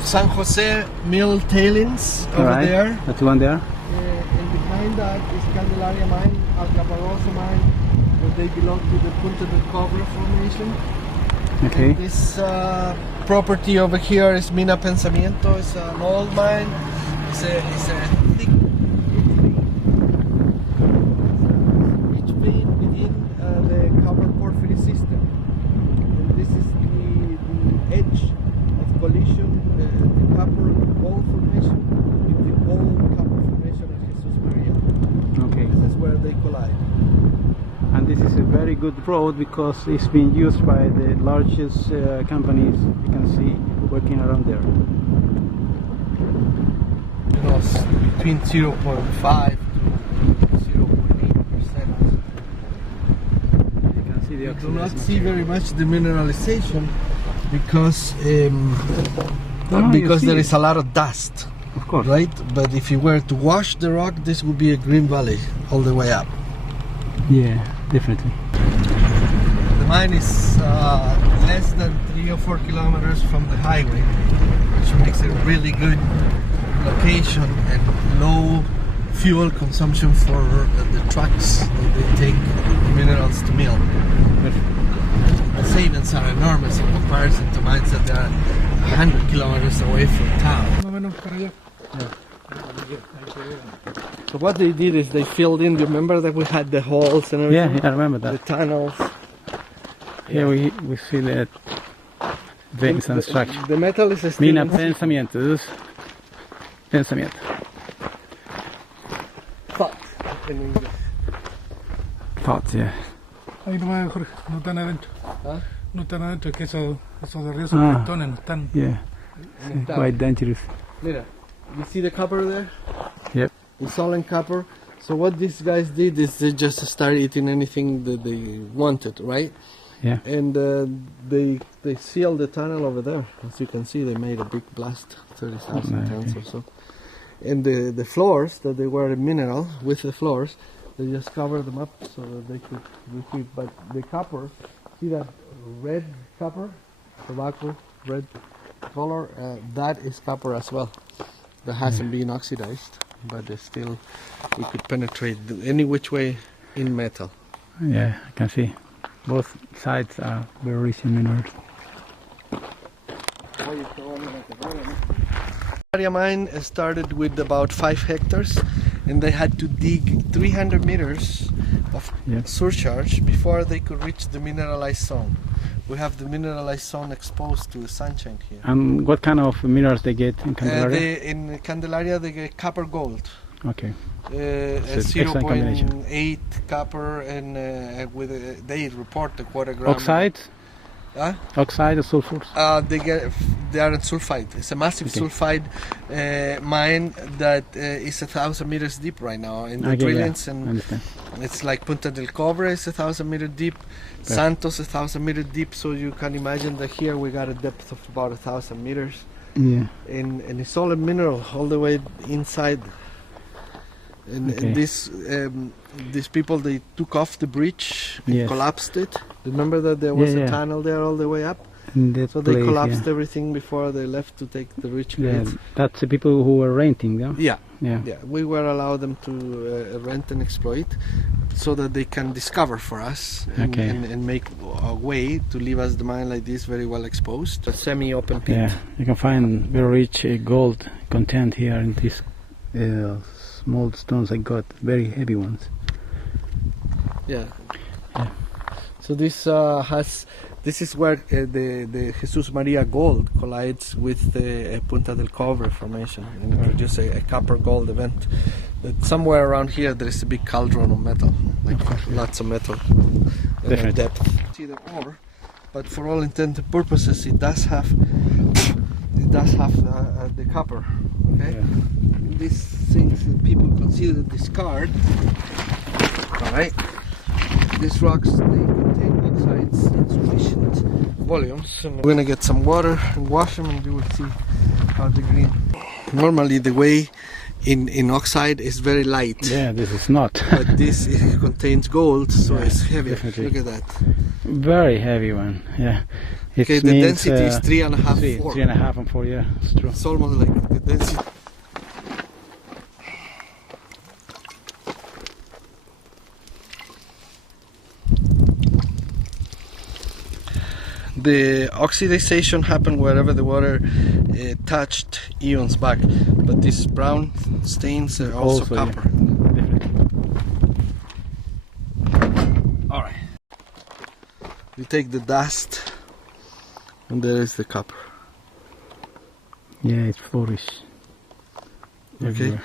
San Jose mill tailings over there. That's one there. And behind that is Candelaria mine, Alcaparroso mine, where they belong to the Punta del Cobre formation. Okay. And this property over here is Mina Pensamiento. It's an old mine. It's a thick rich vein within the copper porphyry system. And this is the edge of collision, the copper gold formation with the gold copper formation of Jesus Maria. Okay. This is where they collide. And this is a very good road because it's being used by the largest companies you can see working around there. You know, between 0.5 to 0.8%. You can see the You do oxidation. not see very much the mineralization because you there see is a lot of dust, Of course. right? But if you were to wash the rock, this would be a green valley all the way up. Yeah, definitely. The mine is less than 3 or 4 kilometers from the highway, which makes it really good location and low fuel consumption for the trucks that they take minerals to mill. The savings are enormous in comparison to mines that are 100 kilometers away from town. So what they did is they filled in. Remember that we had the holes and everything? Yeah, I remember that. The tunnels. Here we see the veins and structure. The metal is still Mina in- Pensamiento. This is Pensamiento. Thought in English. Thoughts, yeah. Ahí nomás, Jorge, no están adentro. ¿Ah? No están adentro, es que esos de ríos Ah. plantones no están. Yeah, In the quite dangerous. Mira, you see the copper there? Yep. It's all in copper. So what these guys did is they just started eating anything that they wanted, right? Yeah. And they sealed the tunnel over there. As you can see, they made a big blast, 30,000 Okay. tons or so. And the floors that they were mineral with the floors, they just covered them up so that they could repeat. But the copper, see that red copper, tobacco red color, that is copper as well. That hasn't been oxidized, but it's still, it could penetrate any which way in metal. Yeah, I can see. Both sides are very rich in minerals. Candelaria mine started with about 5 hectares, and they had to dig 300 meters of Yeah. surcharge before they could reach the mineralized zone. We have the mineralized zone exposed to the sunshine here. And what kind of minerals they get in Candelaria? In Candelaria they get copper gold. Okay. It's excellent combination. 0.8 copper and they report the quarter gram. Oxide? Huh? Oxide or sulfurs? They are in sulfide. It's a massive Okay. sulfide mine that is 1,000 meters deep right now in the Okay, drillings, yeah, I and understand. it's like Punta del Cobre is 1,000 meters deep, Santos 1,000 meters deep. So you can imagine that here we got a depth of about 1,000 meters, Yeah. and it's all a mineral all the way inside. And, Okay. and these people, they took off the bridge and Yes. collapsed it. Remember that there was Yeah, a yeah. tunnel there all the way up? In that So they place, collapsed yeah. everything before they left to take the rich Yeah, grades. that's the people who were renting, yeah? Yeah, Yeah. yeah. We were allowed them to rent and exploit so that they can discover for us and, Okay. and make a way to leave us the mine like this, very well exposed. A semi-open pit. Yeah, you can find very rich gold content here in these small stones I got, very heavy ones. Yeah. Yeah. So this is where the Jesus Maria gold collides with the Punta del Cobre formation and produce a copper gold event. That somewhere around here there is a big cauldron of metal, like lots of metal at Definitely. depth. See the ore, but for all intents and purposes, it does have the copper. Okay. Yeah. These things that people consider discard. All right. These rocks, they contain oxides in sufficient volumes. And we're gonna get some water and wash them, and you will see how the green Normally the way in oxide is very light. Yeah, this is not. But this contains gold, so Yeah, it's heavy. definitely. Look at that. Very heavy one. Yeah. It Okay, the means, density is 3.5, 4. 3.5 and 4. Yeah, it's true. It's almost like the density. The oxidization happened wherever the water touched ions back, but these brown stains are also Yeah, copper. definitely. All right. You take the dust, and there is the copper. Yeah, it flourishes. Okay. Everywhere.